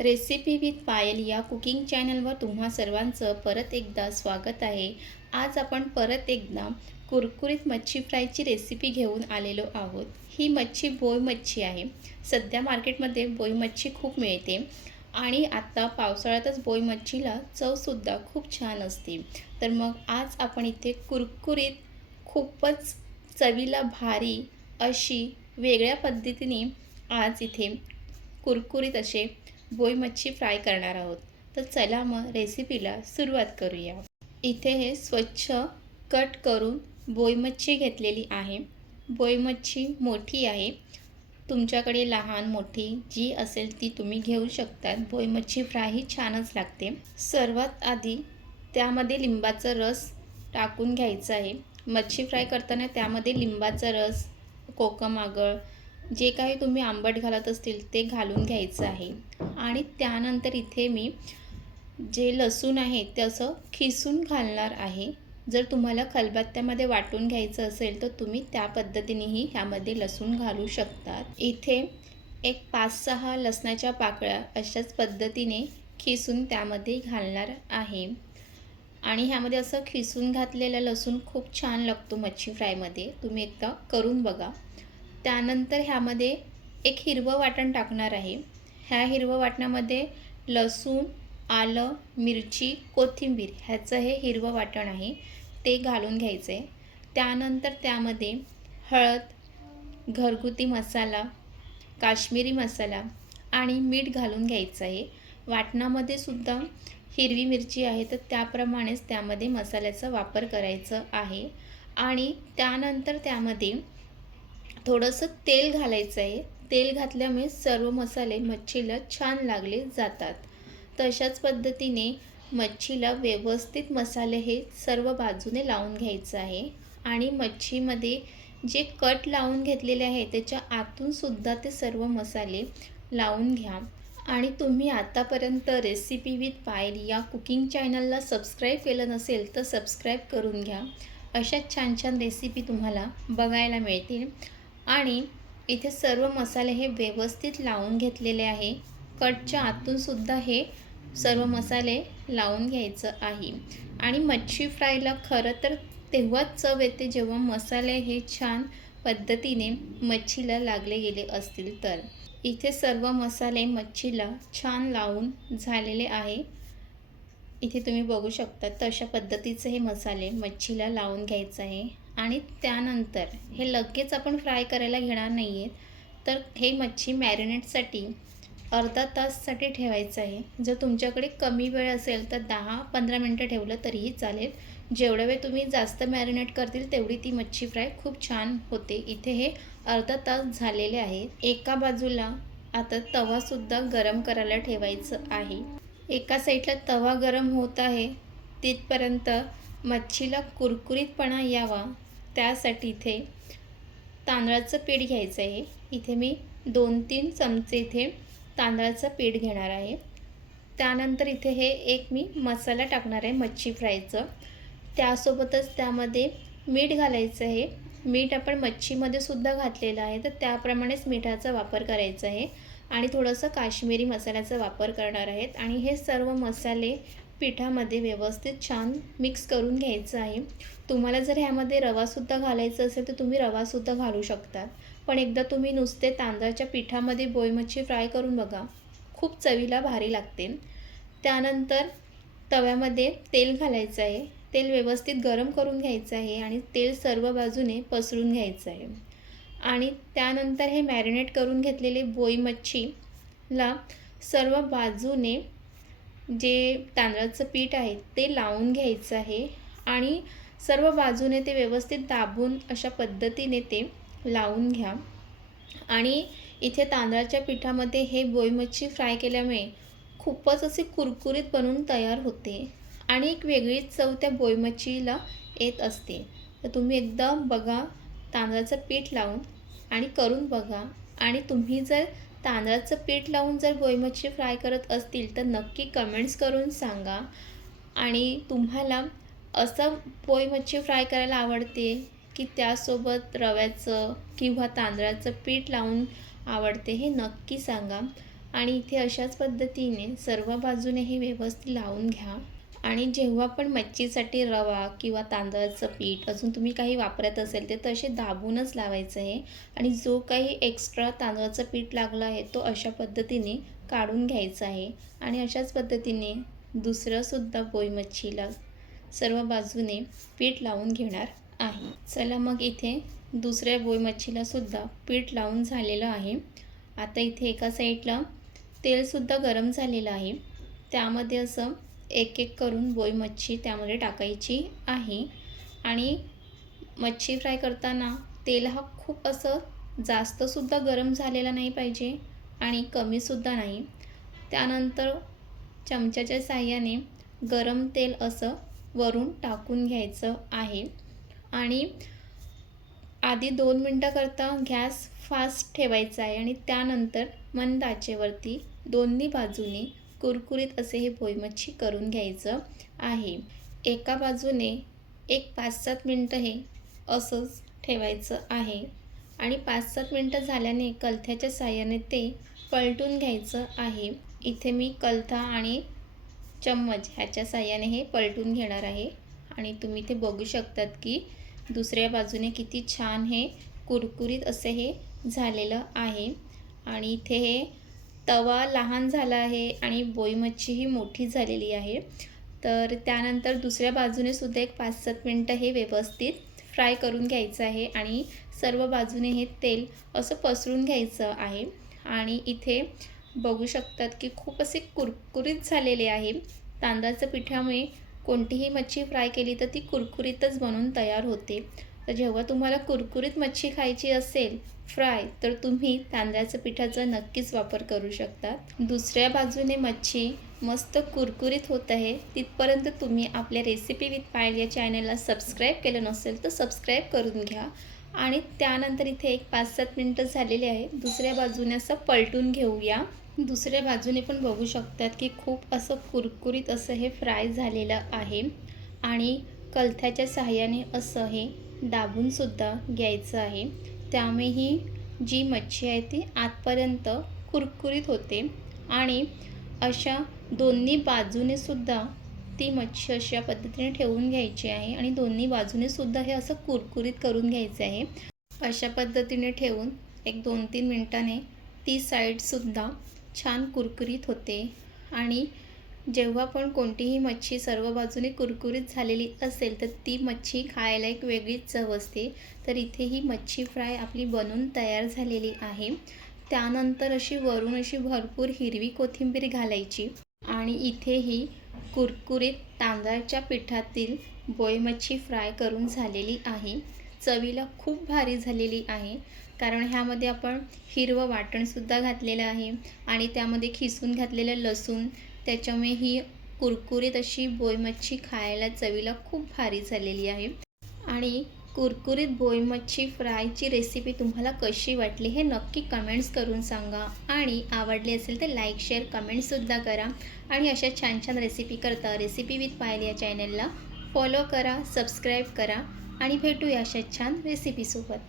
Recipe with पायल या cooking चॅनलवर तुम्हा सर्वांचं परत एकदा स्वागत आहे. आज आपण परत एकदा कुरकुरीत मच्छी फ्रायची रेसिपी घेऊन आलेलो आहोत. ही मच्छी बोय मच्छी आहे. सध्या मार्केटमध्ये बोई मच्छी खूप मिळते आणि आत्ता पावसाळ्यातच बोई मच्छीला चवसुद्धा खूप छान असते. तर मग आज आपण इथे कुरकुरीत खूपच चवीला भारी अशी वेगळ्या पद्धतीने आज इथे कुरकुरीत असे बोई मच्छी फ्राय करणार आहोत. तर चला मग रेसिपीला सुरुवात करूया. इथे हे स्वच्छ कट करून बोई मच्छी घेतलेली आहे. बोई मच्छी मोठी आहे. तुमच्याकडे लहान मोठी जी असेल ती तुम्ही घेऊ शकतात. बोई मच्छी फ्राय ही छानच लागते. सर्वात आधी त्यामध्ये लिंबाचा रस टाकून घ्यायचा आहे. मच्छी फ्राय करताना त्यामध्ये लिंबाचा रस कोकम आगळ जे काही तुम्ही आंबट घालत असतील ते घालून घ्यायचं आहे. आणि त्यानंतर इथे मी जे लसूण आहे ते असं खिसून घालणार आहे. जर तुम्हाला खलबत्त्यामध्ये वाटून घ्यायचं असेल तर तुम्ही त्या पद्धतीनेही ह्यामध्ये लसूण घालू शकतात. इथे एक पाच सहा लसणाच्या पाकळ्या अशाच पद्धतीने खिसून त्यामध्ये घालणार आहे. आणि ह्यामध्ये असं खिसून घातलेलं लसूण खूप छान लागतो मच्छी फ्रायमध्ये. तुम्ही एकदा करून बघा. त्यानंतर ह्यामध्ये एक हिरवं वाटण टाकणार आहे. ह्या हिरवं वाटणामध्ये लसूण आलं मिरची कोथिंबीर ह्याचं हे हिरवं वाटण आहे. ते घालून घ्यायचं. आहे त्यानंतर त्यामध्ये हळद घरगुती मसाला काश्मीरी मसाला आणि मीठ घालून घ्यायचं आहे. वाटणामध्ये सुद्धा हिरवी मिरची आहे तर त्याप्रमाणेच त्यामध्ये मसाल्याचा वापर करायचं आहे. आणि त्यानंतर त्यामध्ये थोडंसं तेल घालायचं आहे. तेल घातल्यामुळे सर्व मसाले मच्छीला छान लागले जातात. तशाच पद्धतीने मच्छीला व्यवस्थित मसाले हे सर्व बाजूने लावून घ्यायचं आहे आणि मच्छीमध्ये जे कट लावून घेतलेले आहे त्याच्या आतूनसुद्धा ते सर्व मसाले लावून घ्या. आणि तुम्ही आतापर्यंत रेसिपी विथ पायल या कुकिंग चॅनलला सबस्क्राईब केलं नसेल तर सबस्क्राईब करून घ्या. अशाच छान छान रेसिपी तुम्हाला बघायला मिळतील. आणि इथे सर्व मसाले हे व्यवस्थित लावून घेतलेले आहे. कटच्या आतूनसुद्धा हे सर्व मसाले लावून घ्यायचं आहे. आणि मच्छी फ्रायला खरं तर तेव्हाच चव येते जेव्हा मसाले हे छान पद्धतीने मच्छीला लागले गेले असतील तर. इथे सर्व मसाले मच्छीला छान लावून झालेले आहे. इथे तुम्ही बघू शकता तशा पद्धतीचे हे मसाले मच्छीला लावून घ्यायचं आहे. आणि त्यानंतर हे लगेच आपण फ्राय करायला घेणार नाही आहेत तर हे मच्छी मॅरिनेटसाठी अर्धा ताससाठी ठेवायचं आहे. जर तुमच्याकडे कमी वेळ असेल तर दहा पंधरा मिनटं ठेवलं तरीही चालेल. जेवढ्या वेळ तुम्ही जास्त मॅरिनेट करतील तेवढी ती मच्छी फ्राय खूप छान होते. इथे हे अर्धा तास झालेले आहे. एका बाजूला आता तवासुद्धा गरम करायला ठेवायचं आहे. एका साईडला तवा गरम होत आहे. तिथपर्यंत मच्छीला कुरकुरीतपणा यावा. त्यासाठी इथे तांदळाचं पीठ घ्यायचं आहे. इथे मी दोन तीन चमचे इथे तांदळाचं पीठ घेणार आहे. त्यानंतर इथे हे एक मी मसाला टाकणार आहे मच्छी फ्रायचं. त्यासोबतच त्यामध्ये मीठ घालायचं आहे. मीठ आपण मच्छीमध्ये सुद्धा घातलेलं आहे तर त्याप्रमाणेच मिठाचा वापर करायचा आहे. आणि थोडंसं काश्मीरी मसाल्याचा वापर करणार आहेत. आणि हे सर्व मसाले पिठामध्ये व्यवस्थित छान मिक्स करून घ्यायचं आहे. तुम्हाला जर ह्यामध्ये रवासुद्धा घालायचा असेल तर तुम्ही रवासुद्धा घालू शकतात पण एकदा तुम्ही नुसते तांदळाच्या पिठामध्ये बोई मच्छी फ्राय करून बघा. खूप चवीला भारी लागते. त्यानंतर तव्यामध्ये तेल घालायचं आहे. तेल व्यवस्थित गरम करून घ्यायचं आहे आणि तेल सर्व बाजूने पसरून घ्यायचं आहे. आणि त्यानंतर हे मॅरिनेट करून घेतलेले बोई मच्छीला सर्व बाजूने जे तांदळाचं पीठ आहे ते लावून घ्यायचं आहे आणि सर्व बाजूने ते व्यवस्थित दाबून अशा पद्धतीने ते लावून घ्या. आणि इथे तांदळाच्या पिठामध्ये हे बोईमच्छी फ्राय केल्यामुळे खूपच असे कुरकुरीत बनून तयार होते आणि एक वेगळीच चव त्या बोईमच्छीला येत असते. तर तुम्ही एकदा बघा तांदळाचं पीठ लावून आणि करून बघा. आणि तुम्ही जर तांदळाचं पीठ लावून जर गोईमच्छी फ्राय करत असतील तर नक्की कमेंट्स करून सांगा. आणि तुम्हाला असं पोईमच्छी फ्राय करायला आवडते की त्यासोबत रव्याचं किंवा तांदळाचं पीठ लावून आवडते हे नक्की सांगा. आणि इथे अशाच पद्धतीने सर्व बाजूने हे व्यवस्थित लावून घ्या. आणि जेव्हा पण मच्छीसाठी रवा किंवा तांदळाचं पीठ अजून तुम्ही काही वापरत असेल ते तसे दाबूनच लावायचं आहे. आणि जो काही एक्स्ट्रा तांदळाचं पीठ लागलं आहे तो अशा पद्धतीने काढून घ्यायचा आहे. आणि अशाच पद्धतीने दुसरंसुद्धा बोई मच्छीला सर्व बाजूने पीठ लावून घेणार आहे. चला मग इथे दुसऱ्या बोई मच्छीलासुद्धा पीठ लावून झालेलं आहे. आता इथे एका साईडला तेलसुद्धा गरम झालेलं आहे. त्यामध्ये असं एक एक करून बोई मच्छी त्यामध्ये टाकायची आहे. आणि मच्छी फ्राय करताना तेल हा खूप असं जास्तसुद्धा गरम झालेला नाही पाहिजे आणि कमीसुद्धा नाही. त्यानंतर चमच्याच्या साह्याने गरम तेल असं वरून टाकून घ्यायचं आहे. आणि आधी दोन मिनटाकरता गॅस फास्ट ठेवायचा आहे आणि त्यानंतर मंद आचेवरती दोन्ही बाजूने कुरकुरीत असे हे बोईमच्छी करून घ्यायचं आहे. एका बाजूने एक पाच सात मिनटं हे असंच ठेवायचं आहे. आणि पाच सात मिनटं झाल्याने कलथ्याच्या साह्याने ते पलटून घ्यायचं आहे. इथे मी कलथा आणि चम्मच ह्याच्या साह्याने हे पलटून घेणार आहे. आणि तुम्ही ते बघू शकतात की दुसऱ्या बाजूने किती छान हे कुरकुरीत असे हे झालेलं आहे. आणि इथे हे तवा लहान झाला आहे आणि बोई मच्छी ही मोठी झालेली आहे. तर त्यानंतर दुसऱ्या बाजूने सुद्धा एक पाच सात मिनटं हे व्यवस्थित फ्राय करून घ्यायचं आहे आणि सर्व बाजूने हे तेल असं पसरून घ्यायचं आहे. आणि इथे बघू शकतात की खूप असे कुरकुरीत झालेले आहे. तांदळाच्या पिठामुळे कोणतीही मच्छी फ्राय केली तर ती कुरकुरीतच बनून तयार होते. तर जेव्हा तुम्हाला कुरकुरीत मच्छी खायची असेल फ्राय तर तुम्ही तांदळाच्या पिठाचा नक्कीच वापर करू शकता. दुसऱ्या बाजूने मच्छी मस्त कुरकुरीत होत आहे तिथपर्यंत तुम्ही आपल्या रेसिपी विथ पायल या चॅनलला सबस्क्राईब केलं नसेल तर सबस्क्राईब करून घ्या. आणि त्यानंतर इथे एक पाच सात मिनटं झालेले आहे. दुसऱ्या बाजूने असं पलटून घेऊया. दुसऱ्या बाजूने पण बघू शकतात की खूप असं कुरकुरीत असं हे फ्राय झालेलं आहे. आणि कलथ्याच्या सहाय्याने असं हे दाबूनसुद्धा घ्यायचं आहे. त्यामुळे ही जी मच्छी आहे ती आतपर्यंत कुरकुरीत होते आणि अशा दोन्ही बाजूनेसुद्धा ती मच्छी अशा पद्धतीने ठेवून घ्यायची आहे आणि दोन्ही बाजूनेसुद्धा हे असं कुरकुरीत करून घ्यायचं आहे. अशा पद्धतीने ठेवून एक दोन तीन मिनटाने ती साईडसुद्धा छान कुरकुरीत होते आणि जेव्हा पण कोणतीही मच्छी सर्व बाजूने कुरकुरीत झालेली असेल तर ती मच्छी खायला एक वेगळीच चव असते. तर इथे ही मच्छी फ्राय आपली बनून तयार झालेली आहे. त्यानंतर अशी वरून अशी भरपूर हिरवी कोथिंबीर घालायची आणि इथे ही कुरकुरीत तांदळाच्या पिठातील बोई मच्छी फ्राय करून झालेली आहे. चवीला खूप भारी झालेली आहे कारण ह्यामध्ये आपण हिरवं वाटणसुद्धा घातलेलं आहे आणि त्यामध्ये खिसून घातलेलं लसूण त्याच्यामुळे ही कुरकुरीत अशी बोई मच्छी खायला चवीला खूप भारी झालेली आहे. आणि कुरकुरीत बोई मच्छी फ्रायची रेसिपी तुम्हाला कशी वाटली हे नक्की कमेंट्स करून सांगा. आणि आवडली असेल तर लाईक शेअर कमेंट्ससुद्धा करा. आणि अशा छान छान रेसिपी करता रेसिपी विथ पायल या चॅनलला फॉलो करा सबस्क्राईब करा. आणि भेटूया अशा छान रेसिपीसोबत